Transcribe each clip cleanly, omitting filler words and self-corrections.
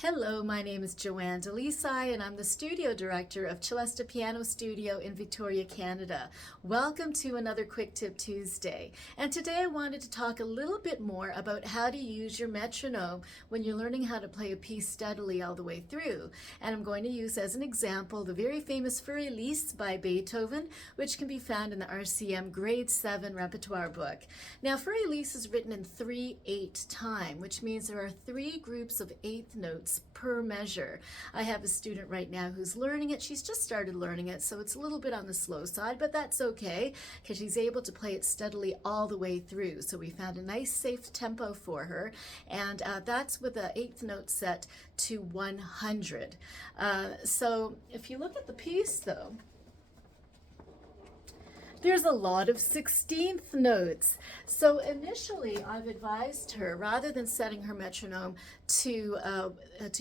Hello, my name is Joanne Delisai and I'm the studio director of Celesta Piano Studio in Victoria, Canada. Welcome to another Quick Tip Tuesday. And today I wanted to talk a little bit more about how to use your metronome when you're learning how to play a piece steadily all the way through. And I'm going to use as an example the very famous Für Elise by Beethoven, which can be found in the RCM Grade 7 repertoire book. Now, Für Elise is written in 3/8 time, which means there are 3 groups of eighth notes per measure. I have a student right now who's learning it. She's just started learning it, so it's a little bit on the slow side, but that's okay because she's able to play it steadily all the way through. So we found a nice safe tempo for her, and that's with an eighth note set to 100. So if you look at the piece though, there's a lot of 16th notes. So initially I've advised her, rather than setting her metronome to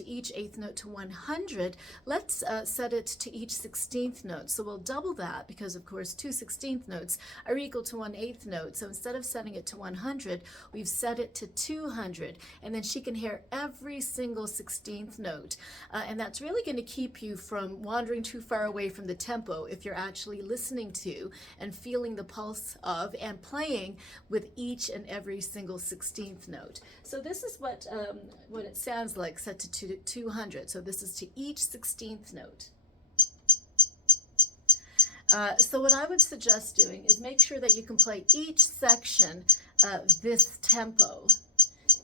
each eighth note to 100, let's set it to each 16th note. So we'll double that because of course 2 16th notes are equal to 1 eighth note. So instead of setting it to 100, we've set it to 200, and then she can hear every single 16th note. And that's really going to keep you from wandering too far away from the tempo if you're actually listening to and feeling the pulse of and playing with each and every single 16th note. So this is what it sounds like set to 200. So this is to each 16th note. So what I would suggest doing is make sure that you can play each section this tempo.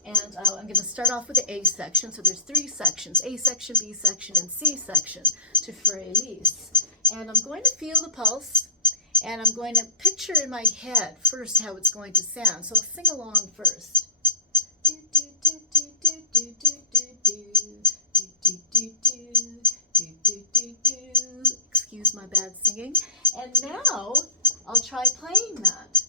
And I'm going to start off with the A section. So there's 3 sections: A section, B section, and C section to Für Elise. And I'm going to feel the pulse. And I'm going to picture in my head first how it's going to sound. So I'll sing along first. Do, do, do, do, do, do, do, do, do, do, do, do, do, do. Excuse my bad singing. And now I'll try playing that.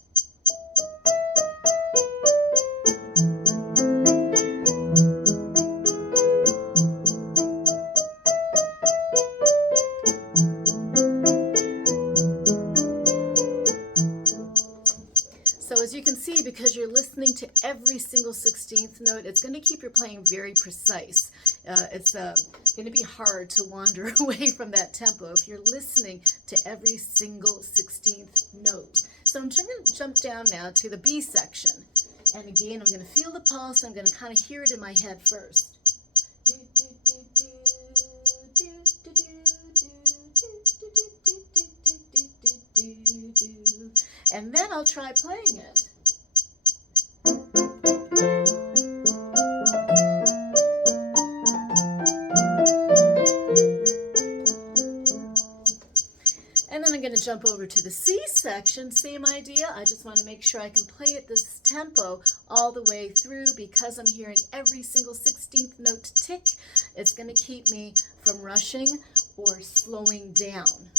So as you can see, because you're listening to every single 16th note, it's going to keep your playing very precise. It's going to be hard to wander away from that tempo if you're listening to every single 16th note. So I'm going to jump down now to the B section. And again, I'm going to feel the pulse. I'm going to kind of hear it in my head first. Do, do, do, do, do, do, do, do. And then I'll try playing it. And then I'm going to jump over to the C section, same idea. I just want to make sure I can play at this tempo all the way through because I'm hearing every single 16th note tick. It's going to keep me from rushing or slowing down.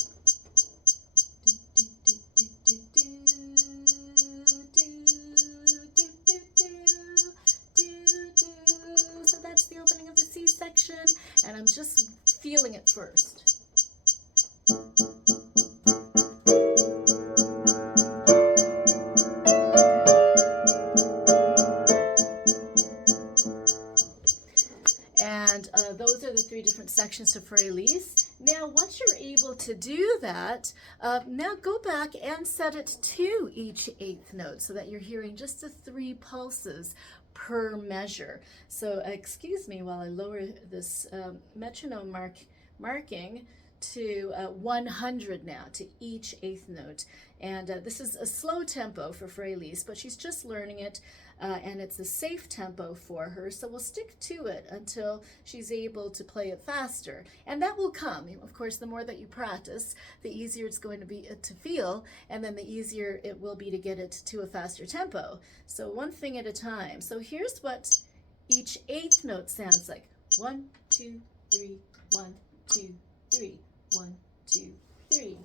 So that's the opening of the C section, and I'm just feeling it first. And those are the 3 different sections to Für Elise. Now, once you're able to do that, now go back and set it to each eighth note so that you're hearing just the 3 pulses per measure. So excuse me while I lower this metronome marking to 100 now, to each eighth note. And this is a slow tempo for Für Elise, but she's just learning it, and it's a safe tempo for her, so we'll stick to it until she's able to play it faster. And that will come. Of course, the more that you practice, the easier it's going to be to feel, and then the easier it will be to get it to a faster tempo. So one thing at a time. So here's what each eighth note sounds like. 1, 2, 3, 1, 2, 3, 1, 2, 3.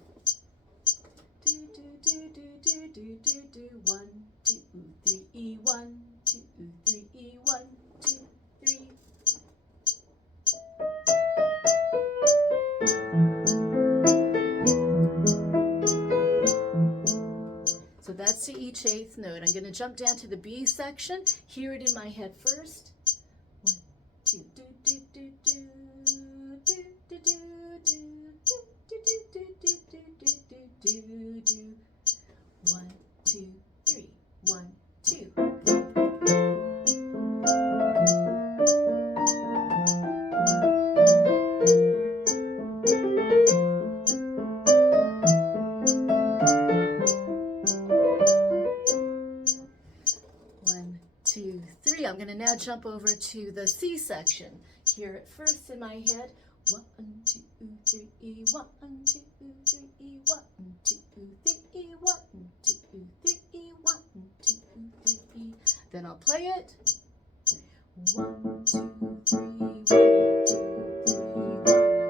Do, do, do, do, do, do, do, do. 1, 2, 3, 1, 2, 3, 1, 2, 3. So that's to each eighth note. I'm going to jump down to the B section, hear it in my head first. 1, 2, do, do, do, Now jump over to the C section. Hear it first in my head. 1, 2, 3, 1, 2, 3, 1, 2, 3, 1, 2, 3, 1, 2, 3. Then I'll play it. 1, 2, 3, 1, 2, 3, 1,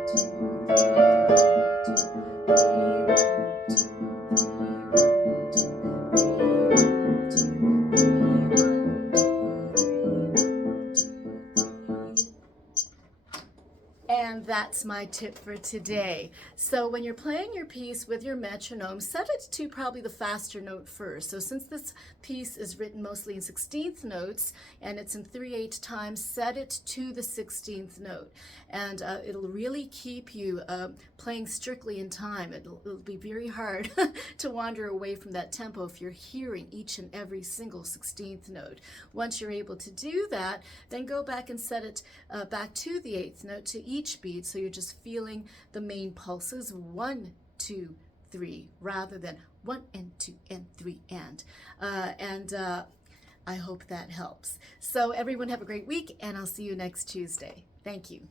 2, 3, 1, 2, 3, 1, 2, 3. And that's my tip for today. So when you're playing your piece with your metronome, set it to probably the faster note first. So since this piece is written mostly in 16th notes and it's in 3/8 time, set it to the 16th note. And it'll really keep you playing strictly in time. It'll be very hard to wander away from that tempo if you're hearing each and every single 16th note. Once you're able to do that, then go back and set it back to the 8th note to each beat, so you're just feeling the main pulses, 1, 2, 3, rather than 1 and 2 and 3 and. I hope that helps. So everyone have a great week, and I'll see you next Tuesday. Thank you.